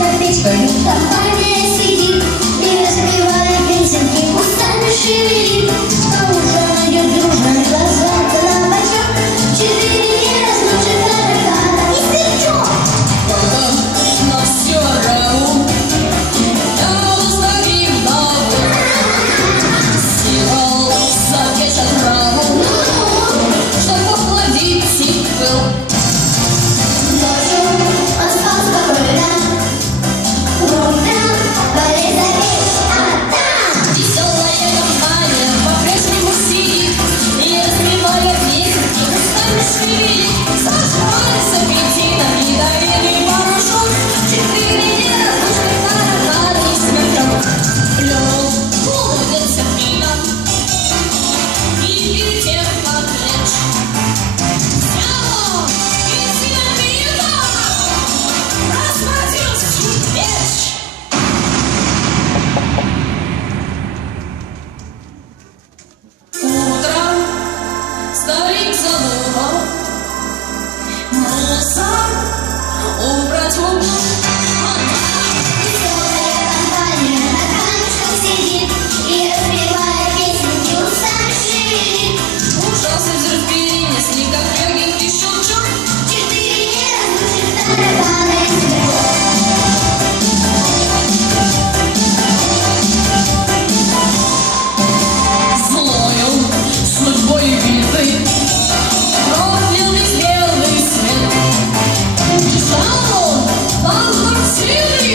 под печкой. Компания сидит и распевает песенки, устами шевелит. Но уже найдет дружно глаза на бочок. 4 не разлучит таракана и сверчок. На все равно я устарим новый. Сирол запечет траву, чтоб охладить их пыл. Ночью он спал спокойно, утром полез опять, а там Веселая компания по-прежнему сидит и распевая песенки, устами шевелит. Зажигается аппетитом ядовитый порошок. 4 неразлучных таракана и сверчок. Плюс полуденься пином и перед тем подлечь. Взял и динамитом расхватился чуть печь. Утром старик задумал мусор убрать в углу. веселая компания на камешках сидит и распевает песенки, устами шевелит. Ужался взрыв перенесли, как легенький щелчок. 4 неразлучных таракана и сверчок. Злою судьбой битый проклял весь белый свет. Бежал он по квартире